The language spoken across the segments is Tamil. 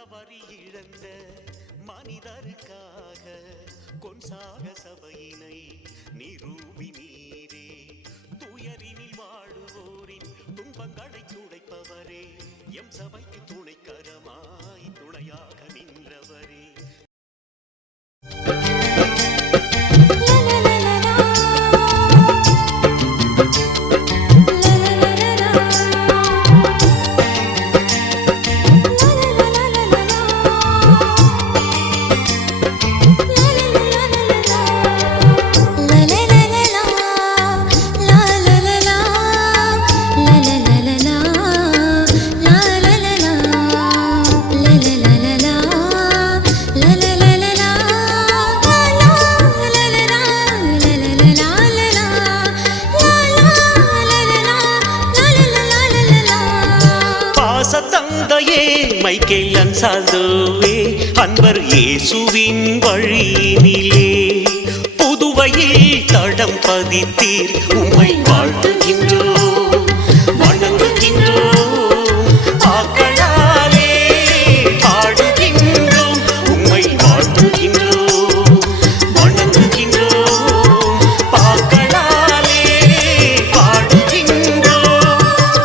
முகவரி இழந்த மனிதருக்காக கொன்சாக சபையினை நிரூபி நீரே. துயரினில் வாழுவோரின் துன்பங்களை துடைப்பவரே, எம் சபைக்கு துணைக்கரமாய் துணையாக நின்றவரே. தந்தையே மைக்கேல் அன்சால்தோவே, அன்பர் இயேசுவின் வழியினிலே புதுவையில் தடம் பதித்தீர். உம்மை வாழ்த்துகின்றோம், வணங்குகின்றோம், ஆக்களாலே பாடுகின்றோம். உம்மை வாழ்த்துகின்றோம், வணங்குகின்றோம், ஆக்களாலே பாடுகின்றோம்.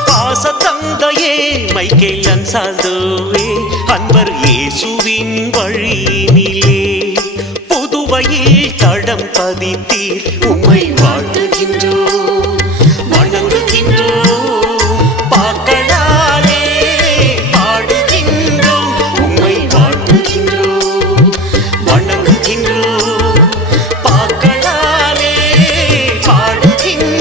பாச தந்தையே மைக்கேல் அன்சால்தோவே, அன்பர் இயேசுவின் வழியினிலே புதுவையில் தடம் பதித்தீர். உம்மை வாழ்த்துகின்றோம், வணங்குகின்றோம், பாக்களாலே பாடுகின்றோம். உம்மை வாழ்த்துகின்றோம், வணங்குகின்றோம், பாக்களாலே பாடுகின்றோம்.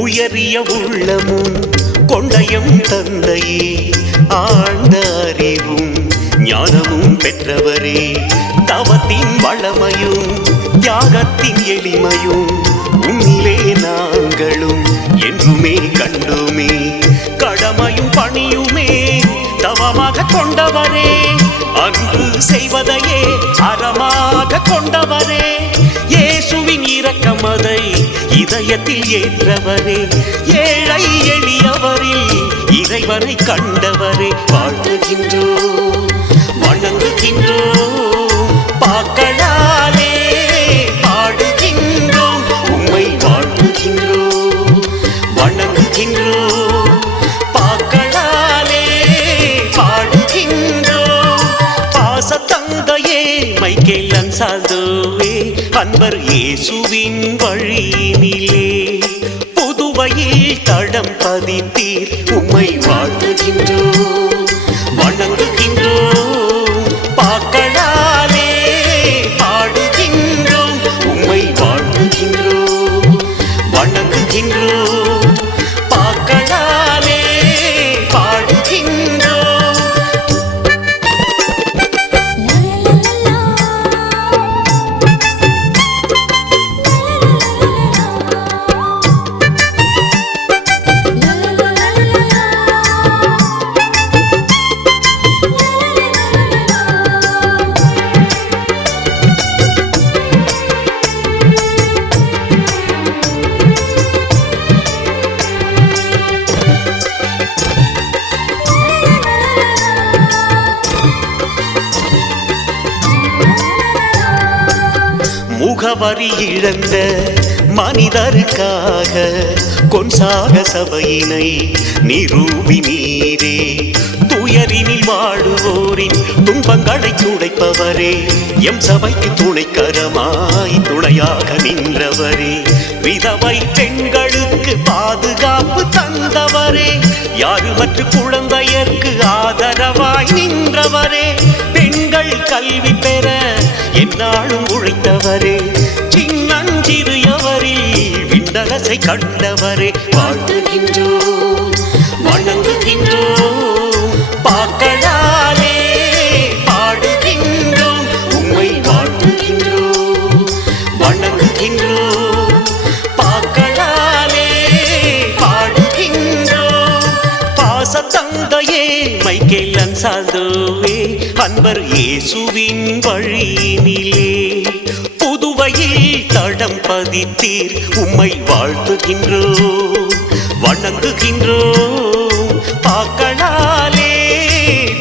உயரிய உள்ளமும் கொண்டயம் தந்தையே, ஆழ்ந்த அறிவும் ஞானமும் பெற்றவரே, தவத்தின் வளமையும் தியாகத்தின் எளிமையும் உன்னிலே நாங்களும் என்றுமே கண்டோமே. கடமையும் பணியுமே தவமாக கொண்டவரே, அன்பு செய்வதையே அறமாக கொண்டவரே, இயேசுவின் இரக்கமதை இதயத்தில் ஏற்றவரே, ஏழை எளியவரில் இறைவனை கண்டவரே. வாழ்த்துகின்றோம், வணங்குகின்றோம், பாக்களாலே பாடுகின்றோம். உம்மை வாழ்த்துகின்றோம், வணங்குகின்றோம், பாக்களாலே பாடுகின்றோம். பாச தந்தையே மைக்கேல் அன்சால்தோவே, அன்பர் இயேசுவின் வழியினிலே புதுவையில் தடம் பதித்தீர். உம்மை வாழ்த்துகின்றோம், வணங்குகின்றோம், பாக்களாலே பாடுகின்றோம். உம்மை வாழ்த்துகின்றோம், வணங்குகின்றோம், பாக்களாலே பாடுகின்றோம். முகவரி இழந்த மனிதருக்காக கொன்சாக சபையினை நிரூபி நீரே. துயரினில் வாழுவோரின் துன்பங்களை துடைப்பவரே, எம் சபைக்கு துணைக்கரமாய் துணையாக நின்றவரே. விதவை பெண்களுக்கு பாதுகாப்பு தந்தவரே, யாருமற்ற குழந்தையர்க்கு ஆதரவாய் நின்றவரே. பெண்கள் கல்வி பெற எந்நாளும் உழைத்தவரே, சின்னஞ்சிறியவரில் விண்ணரசை கண்டவரே. வாழ்த்துகின்றோம், வணங்குகின்றோம், பாக்க தந்தையே மைக்கேல் அன்சால்தோவே அன்பர் இயேசுவின் வழியினிலே புதுவையில் தடம் பதித்தீர் உம்மை வாழ்த்துகின்றோம் வணங்குகின்றோம் பாக்களாலே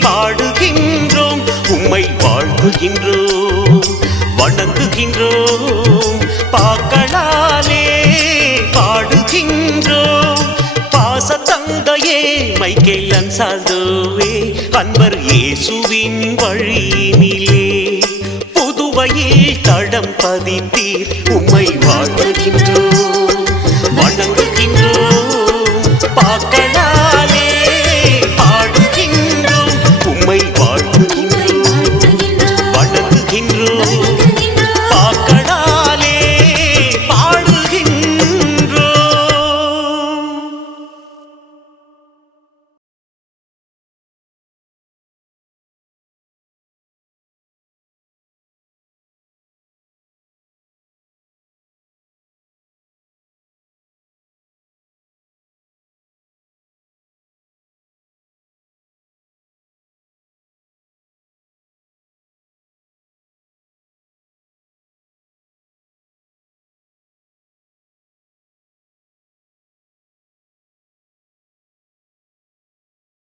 பாடுகின்றோம் உம்மை வாழ்த்துகின்றோம் வணங்குகின்றோம் பாக்களாலே பாடுகின்றோம் பாச தந்தையே மைக்கேல் அன்சால்தோவே அன்பர் இயேசுவின் வழியினிலே புதுவையில் தடம் பதித்தீர் உம்மை வாழ்த்துகின்றோம்